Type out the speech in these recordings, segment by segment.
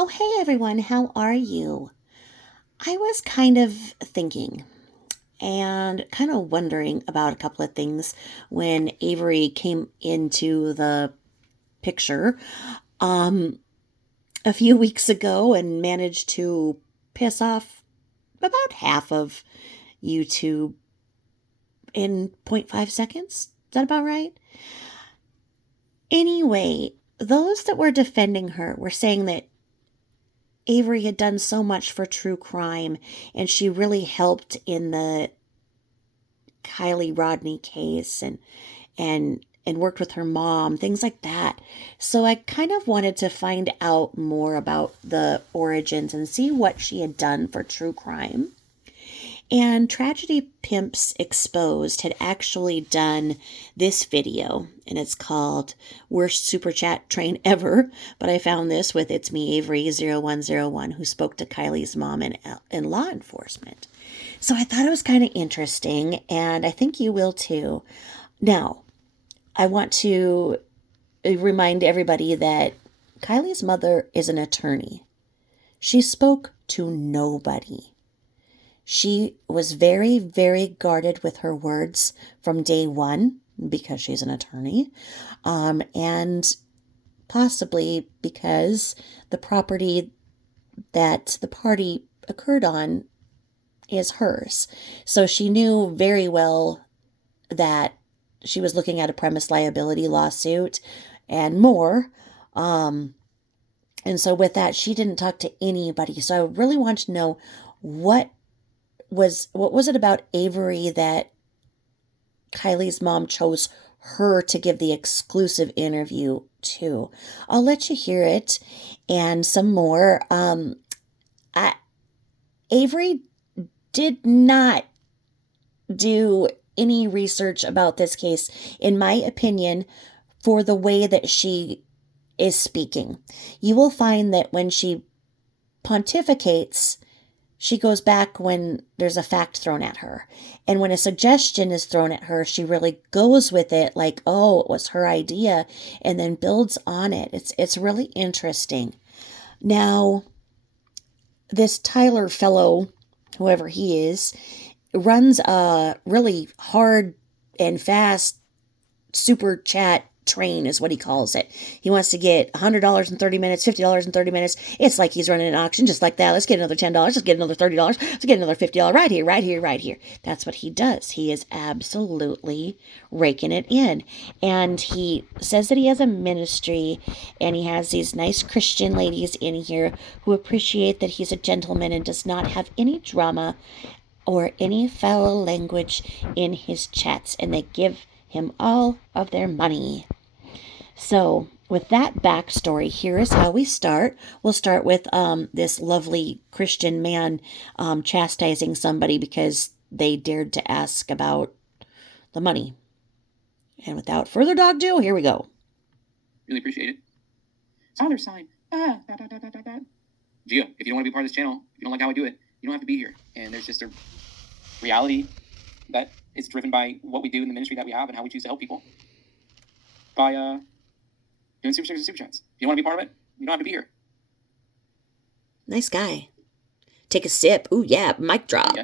Oh, hey everyone, how are you? I was kind of thinking and kind of wondering about a couple of things when Avery came into the picture um, a few weeks ago and managed to piss off about half of YouTube in zero point 0.5 seconds. Is that about right? Anyway, those that were defending her were saying that Avery had done so much for true crime and she really helped in the Kylie Rodney case and worked with her mom, things like that. So I kind of wanted to find out more about the origins and see what she had done for true crime. And Tragedy Pimps Exposed had actually done this video, and it's called Worst Superchat Train Ever. But I found this with It's Me Avery 0101, who spoke to Kylie's mom in law enforcement. So I thought it was kind of interesting, and I think you will too. Now, I want to remind everybody that Kylie's mother is an attorney. She spoke to nobody. She was very, very guarded with her words from day one because she's an attorney, and possibly because the property that the party occurred on is hers. So she knew very well that she was looking at a premise liability lawsuit and more. And so with that, she didn't talk to anybody. So I really want to know what was it about Avery that Kylie's mom chose her to give the exclusive interview to? I'll let you hear it and some more. Avery did not do any research about this case, in my opinion, for the way that she is speaking. You will find that when she pontificates, she goes back when there's a fact thrown at her. And when a suggestion is thrown at her, she really goes with it like, oh, it was her idea, and then builds on it. It's really interesting. Now, this Tyler fellow, whoever he is, runs a really hard and fast super chat train is what he calls it. He wants to get $100 in 30 minutes, $50 in 30 minutes. It's like he's running an auction just like that. Let's get another $10. Let's get another $30. Let's get another $50 right here, right here, right here. That's what he does. He is absolutely raking it in. And he says that he has a ministry and he has these nice Christian ladies in here who appreciate that he's a gentleman and does not have any drama or any foul language in his chats, and they give him all of their money. So, with that backstory, here is how we start. We'll start with this lovely Christian man chastising somebody because they dared to ask about the money. And without further ado, here we go. Really appreciate it. Father sign. Gia, if you don't want to be part of this channel, if you don't like how I do it, you don't have to be here. And there's just a reality that is driven by what we do in the ministry that we have and how we choose to help people by doing super stickers and super chats. If you want to be part of it, you don't have to be here. Nice guy. Take a sip. Ooh, yeah, mic drop. I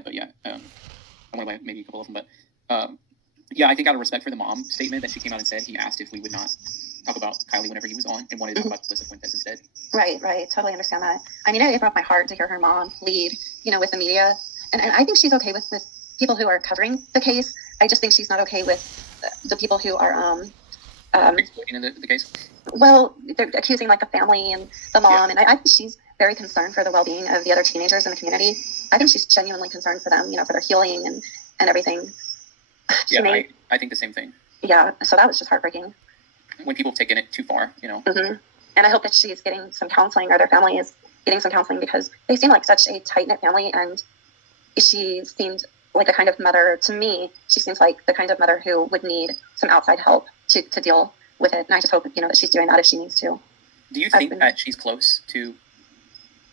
want to buy maybe a couple of them, but yeah, I think out of respect for the mom statement that she came out and said, he asked if we would not talk about Kylie whenever he was on and wanted to talk about Melissa Fuentes instead. Right. Totally understand that. I mean, it broke my heart to hear her mom lead, with the media. And I think she's okay with people who are covering the case. I just think she's not okay with the people who are exploiting the case. Well, they're accusing the family and the mom, and I think she's very concerned for the well-being of the other teenagers in the community. I think she's genuinely concerned for them, for their healing and everything. I think the same thing. Yeah, so that was just heartbreaking. When people have taken it too far, Mm-hmm. And I hope that she's getting some counseling, or their family is getting some counseling, because they seem like such a tight-knit family, and she seemed like the kind of mother, to me, she seems like the kind of mother who would need some outside help to deal with it. And I just hope, that she's doing that if she needs to. Do you think that she's close to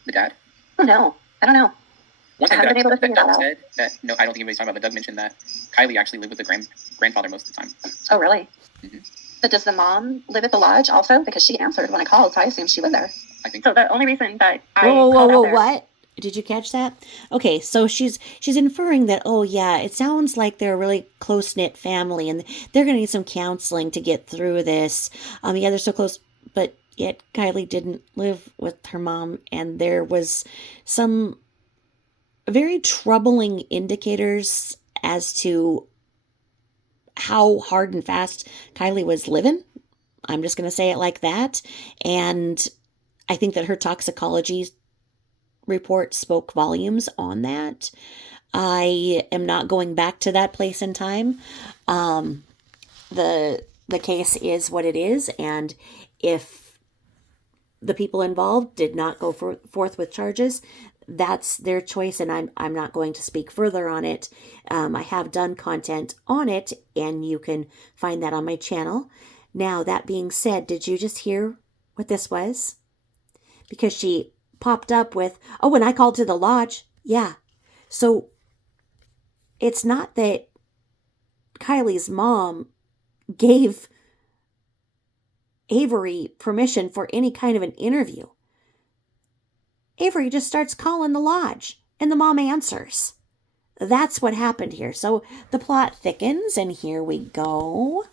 the dad? Oh, no. I don't know. One thing that Doug said, no, I don't think anybody's talking about, but Doug mentioned that Kylie actually lived with the grandfather most of the time. Oh, really? Mm-hmm. But does the mom live at the lodge also? Because she answered when I called, so I assume she lived there. I think. So the only reason that I Whoa, called out there, what? Did you catch that? Okay, so she's inferring that, oh yeah, it sounds like they're a really close knit family and they're gonna need some counseling to get through this. Yeah, they're so close, but yet Kylie didn't live with her mom, and there was some very troubling indicators as to how hard and fast Kylie was living. I'm just gonna say it like that. And I think that her toxicology report spoke volumes on that. I am not going back to that place in time. Um, the case is what it is, and if the people involved did not go forth with charges, that's their choice, and I'm not going to speak further on it. I have done content on it, and you can find that on my channel. Now, that being said, did you just hear what this was? Because she popped up with, oh, when I called to the lodge. Yeah. So it's not that Kylie's mom gave Avery permission for any kind of an interview. Avery just starts calling the lodge, and the mom answers. That's what happened here. So the plot thickens, and here we go.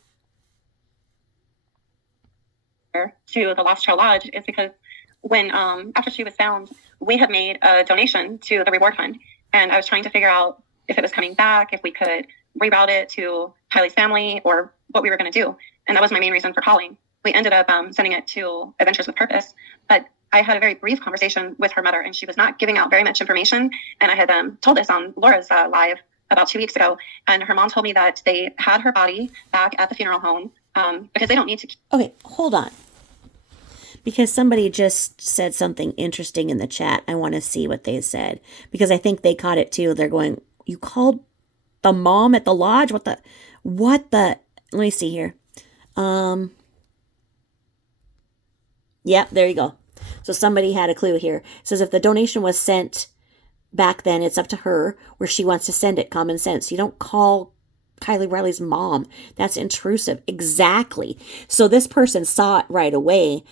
To the Lost Child Lodge is because when after she was found, we had made a donation to the reward fund, and I was trying to figure out if it was coming back, if we could reroute it to Kylie's family, or what we were going to do. And that was my main reason for calling. We ended up sending it to Adventures with Purpose, but I had a very brief conversation with her mother, and she was not giving out very much information. And I had told this on Laura's live about 2 weeks ago, and her mom told me that they had her body back at the funeral home because they don't need to. Okay, hold on. Because somebody just said something interesting in the chat. I want to see what they said, because I think they caught it too. They're going, you called the mom at the lodge? What the, let me see here. Yeah, there you go. So somebody had a clue here. It says if the donation was sent back then, it's up to her where she wants to send it. Common sense. You don't call Kylie Riley's mom. That's intrusive. Exactly. So this person saw it right away.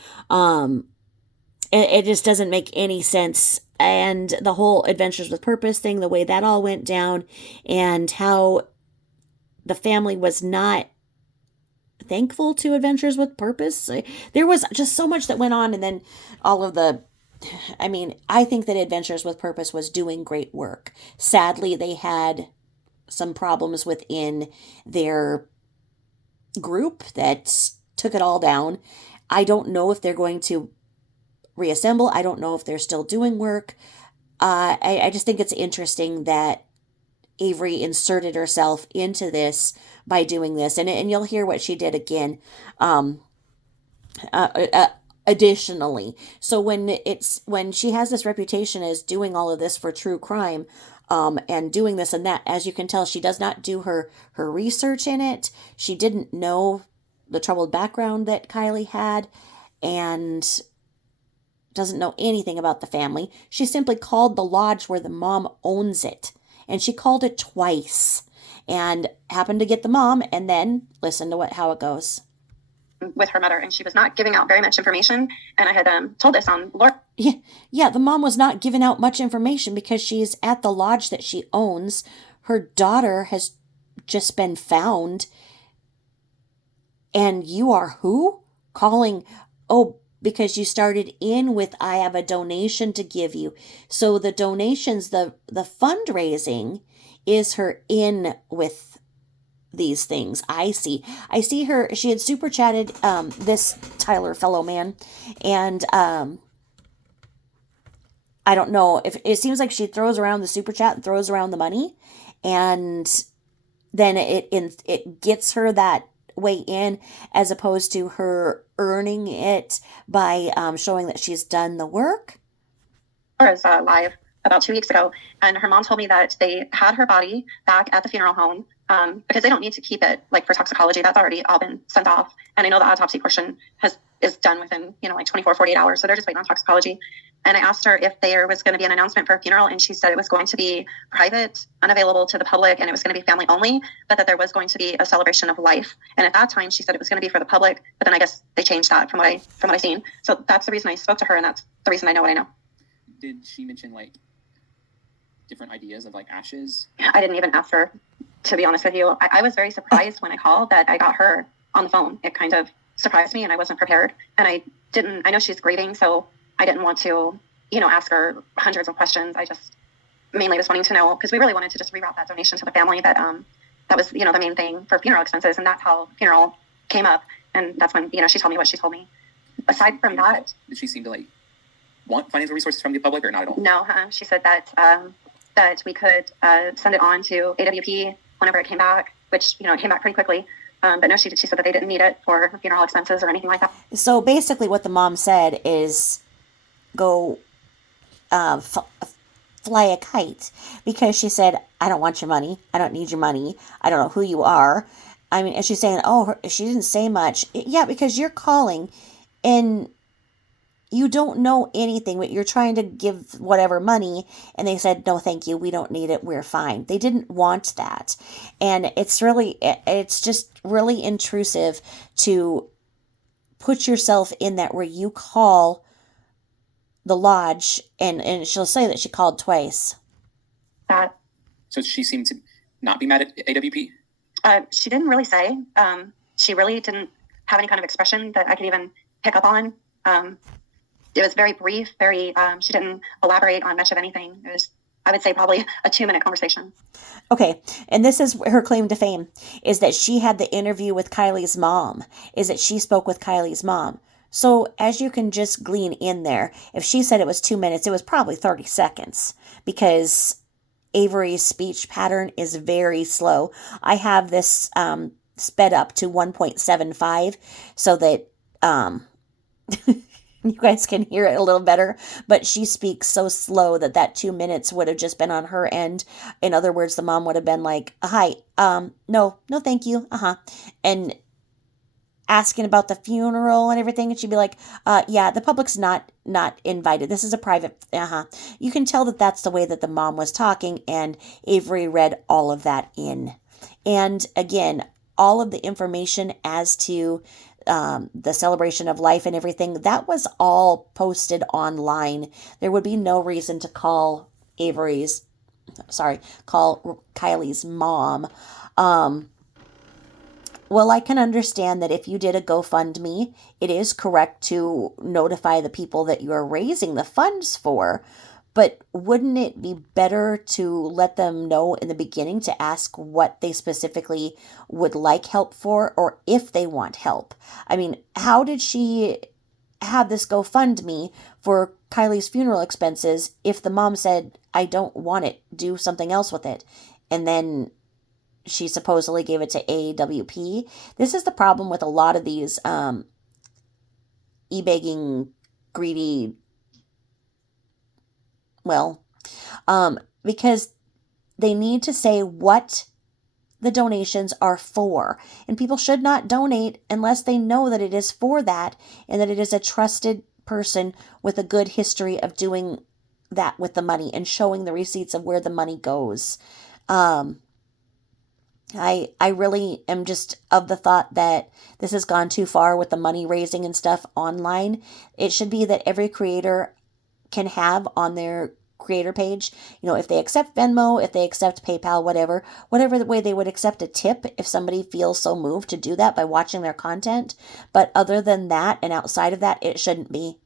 It just doesn't make any sense. And the whole Adventures with Purpose thing, the way that all went down, and how the family was not thankful to Adventures with Purpose. There was just so much that went on, and then all of the, I mean, I think that Adventures with Purpose was doing great work. Sadly, they had some problems within their group that took it all down. I don't know if they're going to reassemble. I don't know if they're still doing work. I just think it's interesting that Avery inserted herself into this by doing this, and you'll hear what she did again. Additionally, so when she has this reputation as doing all of this for true crime, and doing this and that, as you can tell, she does not do her research in it. She didn't know the troubled background that Kylie had, and doesn't know anything about the family. She simply called the lodge where the mom owns it, and she called it twice, and happened to get the mom, and then listen to how it goes. With her mother, and she was not giving out very much information, and I had told this on Laura. Yeah, the mom was not giving out much information because she's at the lodge that she owns. Her daughter has just been found, and you are who? Calling, oh, because you started in with, I have a donation to give you. So the donations, the fundraising is her in with these things. I see her. She had super chatted this Tyler fellow man, and I don't know if it seems like she throws around the super chat and throws around the money, and then it gets her that way in, as opposed to her earning it by showing that she's done the work. Was live about 2 weeks ago, and her mom told me that they had her body back at the funeral home because they don't need to keep it like for toxicology. That's already all been sent off, and I know the autopsy portion is done within 24 48 hours, so they're just waiting on toxicology. And I asked her if there was going to be an announcement for a funeral, and she said it was going to be private, unavailable to the public, and it was going to be family only, but that there was going to be a celebration of life. And at that time, she said it was going to be for the public, but then I guess they changed that from what I seen. So that's the reason I spoke to her, and that's the reason I know what I know. Did she mention like different ideas of like ashes? I didn't even ask her, to be honest with you. I was very surprised when I called that I got her on the phone. It kind of surprised me, and I wasn't prepared. And I know she's grieving, so I didn't want to, ask her hundreds of questions. I just mainly was wanting to know, because we really wanted to just reroute that donation to the family. That was, the main thing for funeral expenses, and that's how funeral came up. And that's when, she told me what she told me. Aside from that, did she seem to like want financial resources from the public, or not at all? No, she said that that we could send it on to AWP whenever it came back, which it came back pretty quickly. But no, she said that they didn't need it for funeral expenses or anything like that. So basically what the mom said is go fly a kite, because she said, I don't want your money. I don't need your money. I don't know who you are. I mean, and she's saying, she didn't say much. Yeah, because you're calling and you don't know anything, but you're trying to give whatever money, and they said, no, thank you, we don't need it, we're fine. They didn't want that. And it's just really intrusive to put yourself in that, where you call the lodge, and she'll say that she called twice. So she seemed to not be mad at AWP? She didn't really say. She really didn't have any kind of expression that I could even pick up on. It was very brief, she didn't elaborate on much of anything. It was, I would say, probably a 2-minute conversation. Okay, and this is her claim to fame, is that she had the interview with Kylie's mom, is that she spoke with Kylie's mom. So as you can just glean in there, if she said it was 2 minutes, it was probably 30 seconds, because Avery's speech pattern is very slow. I have this sped up to 1.75 so that you guys can hear it a little better, but she speaks so slow that 2 minutes would have just been on her end. In other words, the mom would have been like, hi, no, thank you, and asking about the funeral and everything, and she'd be like, yeah, the public's not invited. This is a private, You can tell that that's the way that the mom was talking, and Avery read all of that in. And again, all of the information as to the celebration of life and everything, that was all posted online. There would be no reason to call Kylie's mom. Well, I can understand that if you did a GoFundMe, it is correct to notify the people that you are raising the funds for. But wouldn't it be better to let them know in the beginning, to ask what they specifically would like help for, or if they want help? I mean, how did she have this GoFundMe for Kylie's funeral expenses if the mom said, I don't want it, do something else with it? And then she supposedly gave it to AWP. This is the problem with a lot of these e-begging, greedy, because they need to say what the donations are for. And people should not donate unless they know that it is for that, and that it is a trusted person with a good history of doing that with the money and showing the receipts of where the money goes. I really am just of the thought that this has gone too far with the money raising and stuff online. It should be that every creator can have on their creator page, if they accept Venmo, if they accept PayPal, whatever the way they would accept a tip if somebody feels so moved to do that by watching their content. But other than that, and outside of that, it shouldn't be.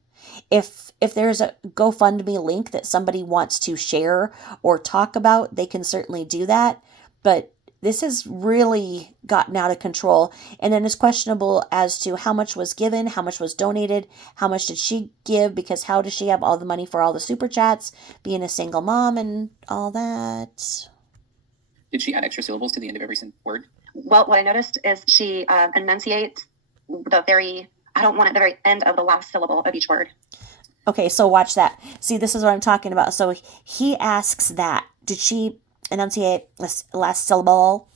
If there's a GoFundMe link that somebody wants to share or talk about, they can certainly do that. But this has really gotten out of control, and then it's questionable as to how much was given, how much was donated, how much did she give, because how does she have all the money for all the super chats, being a single mom and all that? Did she add extra syllables to the end of every word? Well, what I noticed is she enunciates the very end of the last syllable of each word. Okay, so watch that. See, this is what I'm talking about. So he asks that. Did she enunciate the last syllable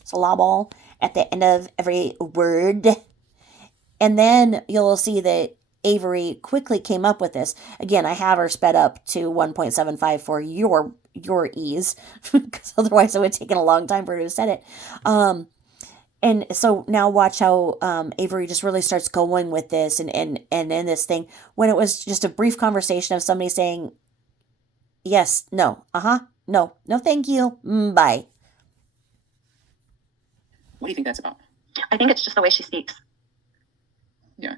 at the end of every word? And then you'll see that Avery quickly came up with this. Again, I have her sped up to 1.75 for your ease, because otherwise it would have taken a long time for her to set it. And so now watch how Avery just really starts going with this and in this thing, when it was just a brief conversation of somebody saying, yes, no, no, thank you, bye. What do you think that's about? I think it's just the way she speaks. Yeah.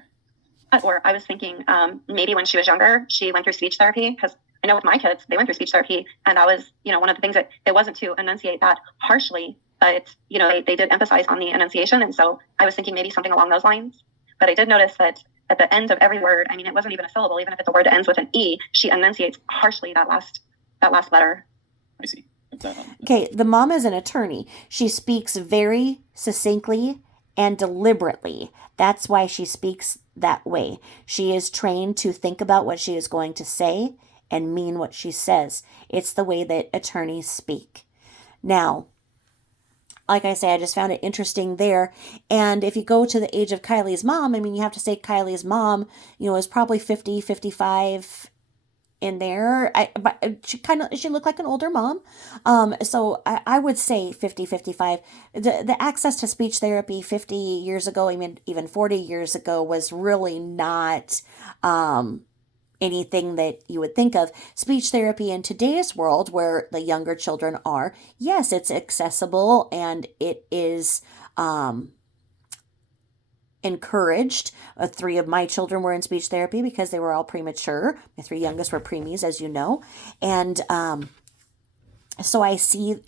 Or I was thinking maybe when she was younger, she went through speech therapy, because I know with my kids, they went through speech therapy, and that was, one of the things that it wasn't to enunciate that harshly, but, they did emphasize on the enunciation. And so I was thinking maybe something along those lines. But I did notice that at the end of every word, it wasn't even a syllable, even if it's a word that ends with an E, she enunciates harshly that last letter. I see. Okay, the mom is an attorney. She speaks very succinctly and deliberately. That's why she speaks that way. She is trained to think about what she is going to say and mean what she says. It's the way that attorneys speak. Now, like I say, I just found it interesting there. And if you go to the age of Kylie's mom, you have to say Kylie's mom, is probably 50, 55 in there. But she looked like an older mom. So I would say 50, 55. The access to speech therapy 50 years ago, even 40 years ago, was really not anything that you would think of. Speech therapy in today's world, where the younger children are, yes, it's accessible and it is encouraged. 3 of my children were in speech therapy because they were all premature. My 3 youngest were preemies, as you know. And so I see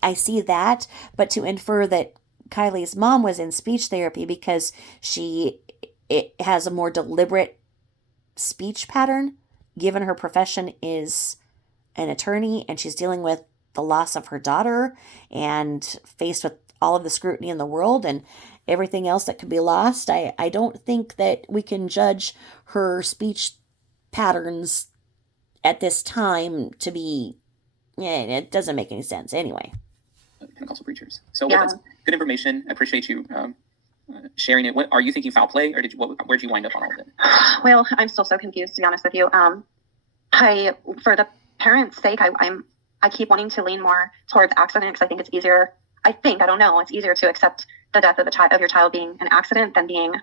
that, but to infer that Kylie's mom was in speech therapy because it has a more deliberate speech pattern, given her profession is an attorney and she's dealing with the loss of her daughter and faced with all of the scrutiny in the world and everything else that could be lost. I don't think that we can judge her speech patterns at this time to be, it doesn't make any sense anyway. Pentecostal preachers. So that's good information. I appreciate you sharing it. What are you thinking, foul play, or where'd you wind up on all of it? Well, I'm still so confused, to be honest with you. For the parents' sake, I keep wanting to lean more towards accident, because I think it's easier. I don't know, it's easier to accept the death of your child being an accident than being,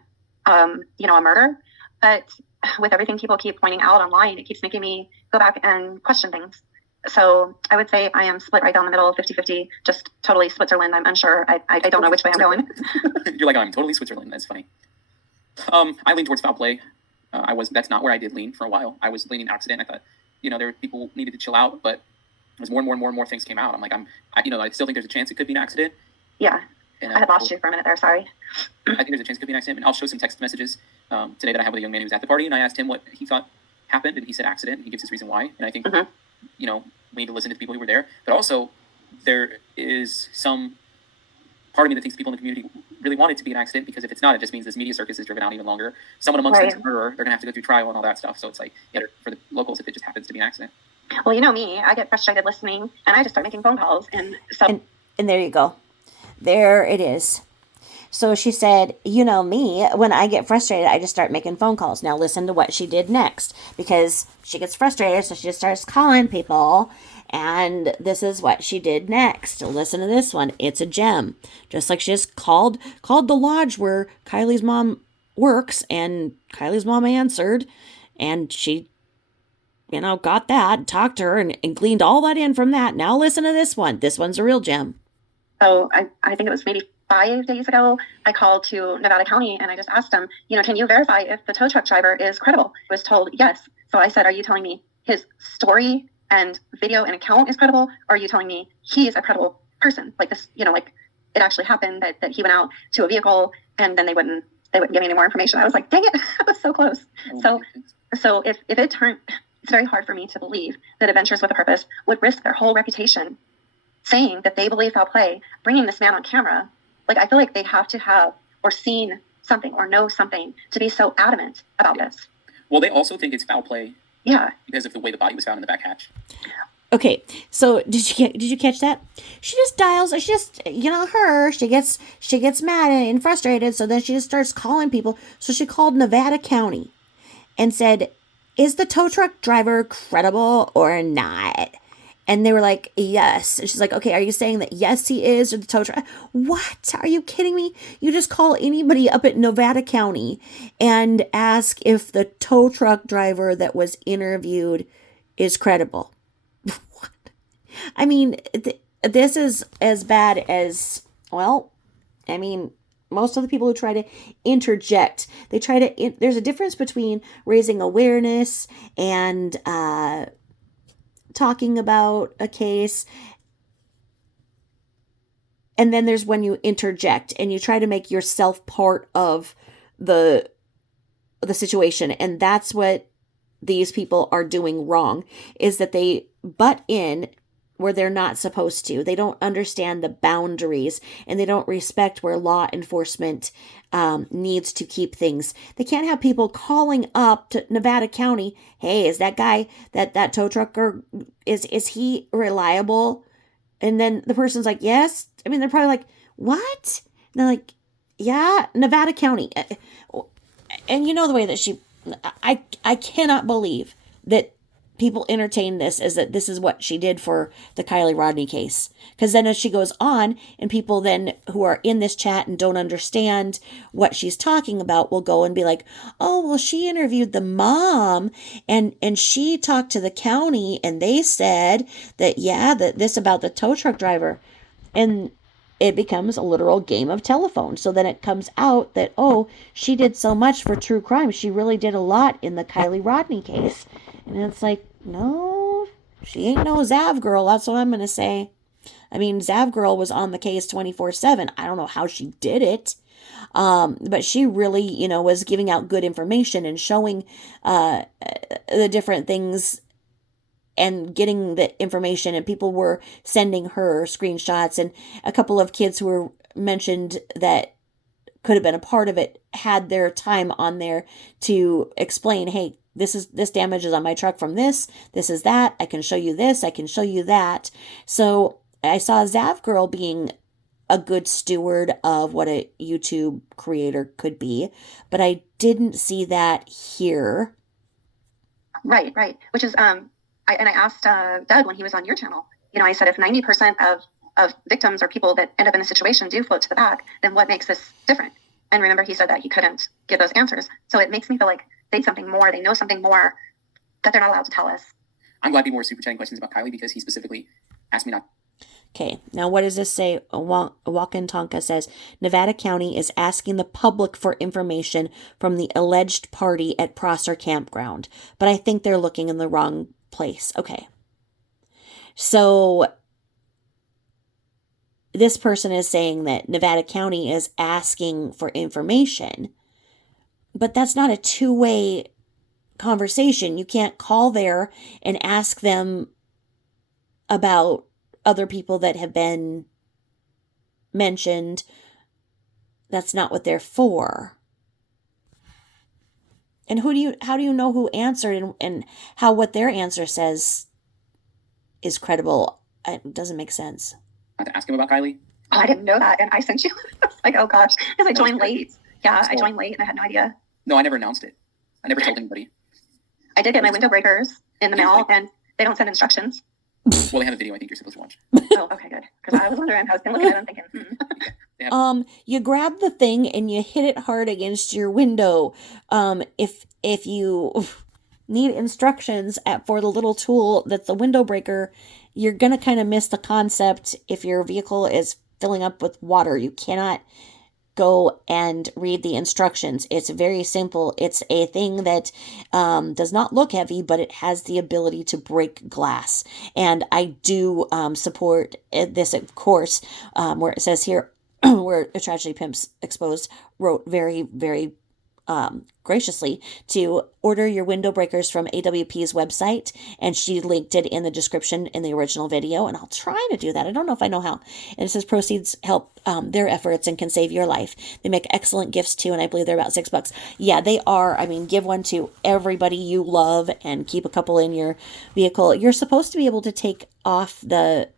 a murder. But with everything people keep pointing out online, it keeps making me go back and question things. So I would say I am split right down the middle, 50-50, just totally Switzerland. I'm unsure. I don't know which way I'm going. You're like, I'm totally Switzerland. That's funny. I lean towards foul play. That's not where I did lean for a while. I was leaning accident. I thought, there were people needed to chill out, but as more and more things came out, I'm like, I still think there's a chance it could be an accident. Yeah. And I had lost you for a minute there. Sorry. I think there's a chance it could be an accident. And I'll show some text messages today that I have with a young man who was at the party, and I asked him what he thought happened, and he said accident. He gives his reason why. And I think, we need to listen to the people who were there. But also, there is some part of me that thinks people in the community really want it to be an accident, because if it's not, it just means this media circus is driven out even longer. Someone amongst them is a murderer. They're going to have to go through trial and all that stuff. So it's like, for the locals, if it just happens to be an accident. Well, you know me, I get frustrated listening, and I just start making phone calls. And so, and there you go. There it is. So she said, me, when I get frustrated, I just start making phone calls. Now listen to what she did next, because she gets frustrated, so she just starts calling people. And this is what she did next. Listen to this one. It's a gem. Just like she just called the lodge where Kylie's mom works, and Kylie's mom answered, and she, got that, talked to her, and gleaned all that in from that. Now listen to this one. This one's a real gem. So I think it was maybe 5 days ago, I called to Nevada County and I just asked them, can you verify if the tow truck driver is credible? I was told yes. So I said, are you telling me his story and video and account is credible? Or are you telling me he's a credible person? Like this, like it actually happened that he went out to a vehicle and then they wouldn't give me any more information. I was like, dang it, I was so close. So if it turned, it's very hard for me to believe that Adventures with a Purpose would risk their whole reputation saying that they believe foul play, bringing this man on camera. Like, I feel like they'd have to have or seen something or know something to be so adamant about this. Well, they also think it's foul play. Yeah. Because of the way the body was found in the back hatch. Okay, so did you catch that? She just dials. She just, she gets mad and frustrated. So then she just starts calling people. So she called Nevada County, and said, is the tow truck driver credible or not? And they were like, yes. And she's like, okay, are you saying that yes, he is, or the tow truck? What? Are you kidding me? You just call anybody up at Nevada County and ask if the tow truck driver that was interviewed is credible. What? I mean, this is as bad as, well, I mean, most of the people who try to interject, there's a difference between raising awareness and talking about a case, and then there's when you interject and you try to make yourself part of the situation. And that's what these people are doing wrong, is that they butt in where they're not supposed to. They don't understand the boundaries, and they don't respect where law enforcement needs to keep things. They can't have people calling up to Nevada County, hey, is that guy, that tow trucker, is he reliable? And then the person's like, yes. I mean, they're probably like, what? And they're like, yeah, Nevada County. And you know the way that I cannot believe that people entertain this as that this is what she did for the Kylie Rodney case. Because then as she goes on, and people then who are in this chat and don't understand what she's talking about will go and be like, oh, well, she interviewed the mom and she talked to the county and they said that, yeah, that this about the tow truck driver. And it becomes a literal game of telephone. So then it comes out that, oh, she did so much for true crime. She really did a lot in the Kylie Rodney case. And it's like, no, she ain't no Zav girl. That's what I'm going to say. I mean, Zav girl was on the case 24/7. I don't know how she did it. But she really, was giving out good information and showing the different things and getting the information, and people were sending her screenshots, and a couple of kids who were mentioned that could have been a part of it had their time on there to explain, hey, this damage is on my truck from this is that, I can show you this, I can show you that. So I saw Zav Girl being a good steward of what a YouTube creator could be, but I didn't see that here. Right. Which is, I asked Doug when he was on your channel, I said, if 90% of victims or people that end up in a situation do float to the back, then what makes this different? And remember, he said that he couldn't give those answers. So it makes me feel like they know something more that they're not allowed to tell us. I'm glad people were super chatting questions about Kylie because he specifically asked me not. Okay, now what does this say? Walkin Tonka says, Nevada County is asking the public for information from the alleged party at Prosser Campground, but I think they're looking in the wrong place. Okay. So this person is saying that Nevada County is asking for information, but that's not a two-way conversation. You can't call there and ask them about other people that have been mentioned. That's not what they're for. And how do you know who answered and how what their answer says is credible? It doesn't make sense. Not to ask him about Kylie. Oh, I didn't know that, and I sent you. I was like, oh gosh, because I joined late. Yeah, I joined late, and I had no idea. No, I never announced it. I never told anybody. I did get my window breakers in the mail, and they don't send instructions. Well, they have a video I think you're supposed to watch. Oh, okay, good. Because I was wondering, I was looking at it and thinking, you grab the thing and you hit it hard against your window. If you need instructions for the little tool that's the window breaker, you're going to kind of miss the concept if your vehicle is filling up with water. You cannot go and read the instructions. It's very simple. It's a thing that does not look heavy, but it has the ability to break glass. And I do support this, of course, where it says here, where a Tragedy Pimps Exposed wrote very, very graciously to order your window breakers from AWP's website, and she linked it in the description in the original video, and I'll try to do that. I don't know if I know how. And it says proceeds help their efforts and can save your life. They make excellent gifts too, and I believe they're about $6. Yeah, they are. I mean, give one to everybody you love and keep a couple in your vehicle. You're supposed to be able to take off the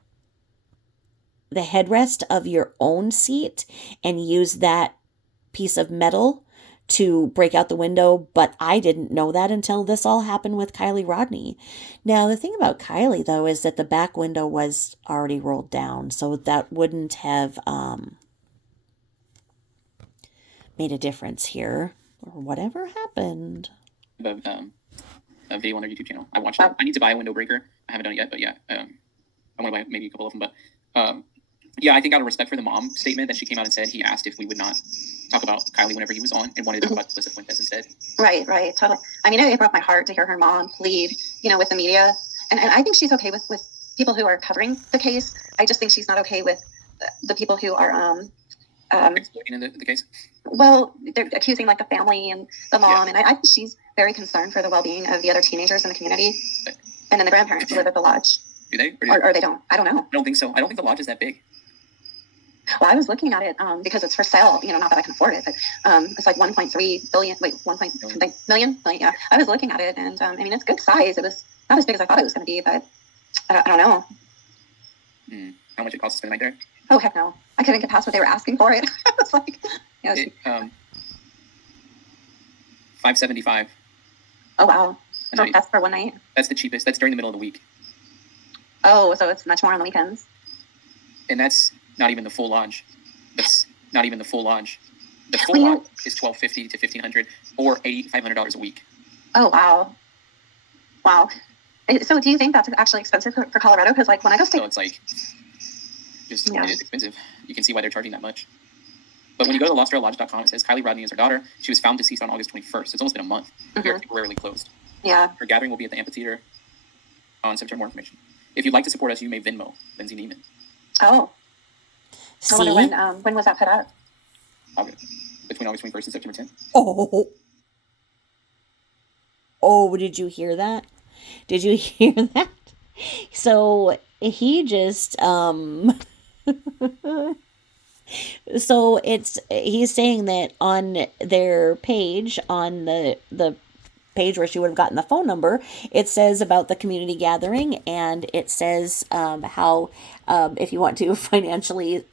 headrest of your own seat and use that piece of metal to break out the window, but I didn't know that until this all happened with Kylie Rodney. Now, the thing about Kylie, though, is that the back window was already rolled down, so that wouldn't have made a difference here, or whatever happened. A video on their YouTube channel. I watched it. I need to buy a window breaker. I haven't done it yet, but yeah, I want to buy maybe a couple of them. But yeah, I think out of respect for the mom statement that she came out and said, he asked if we would not talk about Kylie whenever he was on and wanted to talk about Melissa Fuentes instead. Right, totally. I mean, it broke my heart to hear her mom plead, with the media. And I think she's okay with people who are covering the case. I just think she's not okay with the people who are exploiting the case. Well, they're accusing like the family and the mom, and I think she's very concerned for the well-being of the other teenagers in the community, and then the grandparents who live at the lodge. Do they? Or they don't? I don't know. I don't think so. I don't think the lodge is that big. Well, I was looking at it because it's for sale. Not that I can afford it, but it's like 1.3 billion. Wait, 1 million. Yeah, I was looking at it, and I mean, it's good size. It was not as big as I thought it was going to be, but I don't know. How much it costs to spend the night there? Oh heck no! I couldn't get past what they were asking for it. I was like, $575. Oh wow! That's for one night. That's the cheapest. That's during the middle of the week. Oh, so it's much more on the weekends. And that's not even the full lodge. That's not even the full lodge. The full lodge is $1,250 to $1,500 or $8,500 a week. Oh wow. So do you think that's actually expensive for Colorado? Because like when I go stay, so it's like it is expensive. You can see why they're charging that much. But when you go to LostRailLodge.com, it says Kylie Rodney is her daughter. She was found deceased on August 21st. It's almost been a month. We are temporarily closed. Yeah. Her gathering will be at the amphitheater on September. More information. If you'd like to support us, you may Venmo Lindsay Neiman. Oh. I wonder when was that put up? Between August 21st and September 10th. Oh, did you hear that? Did you hear that? So he just so he's saying that on their page, on the page where she would have gotten the phone number, it says about the community gathering, and it says how if you want to financially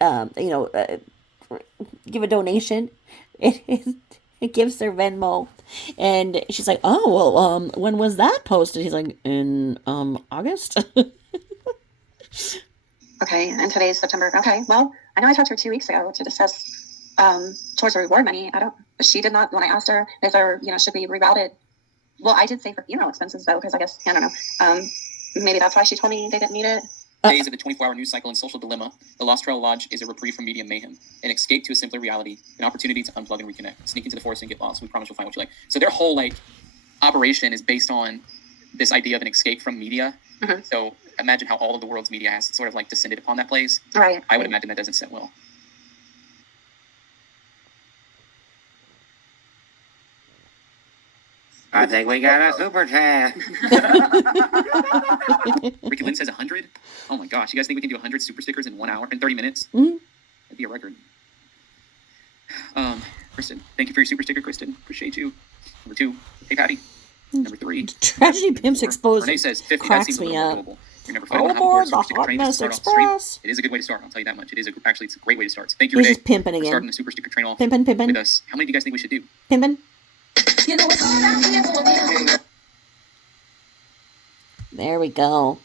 give a donation, it gives their Venmo. And she's like, oh well, when was that posted? He's like, in August. Okay, and today's September. Okay, well, I know I talked to her 2 weeks ago to discuss towards the reward money. She did not, when I asked her if there, should be rerouted. Well, I did say for funeral expenses though, because I guess, I don't know. Maybe that's why she told me they didn't need it. Days of the 24-hour news cycle and social dilemma, the Lost Trail Lodge is a reprieve from media mayhem, an escape to a simpler reality, an opportunity to unplug and reconnect, sneak into the forest and get lost. We promise you'll find what you like. So their whole operation is based on this idea of an escape from media. Mm-hmm. So imagine how all of the world's media has sort of descended upon that place. Right. I would imagine that doesn't sit well. I think we got a super chat. Ricky Lynn says 100. Oh my gosh, you guys think we can do 100 super stickers in 1 hour, in 30 minutes? Mm-hmm. That'd be a record. Kristen, thank you for your super sticker, Kristen. Appreciate you. Number 2, hey Patty. Number 3, Tragedy Pimps Exposed. Renee says 50. Cracks me up. You're number 5. All aboard the Hotness Express. It is a good way to start. I'll tell you that much. It's a great way to start. So thank you, Renee. He's just pimping again. Starting the super sticker train off. Pimping. With us. How many do you guys think we should do? Pimping. There we go.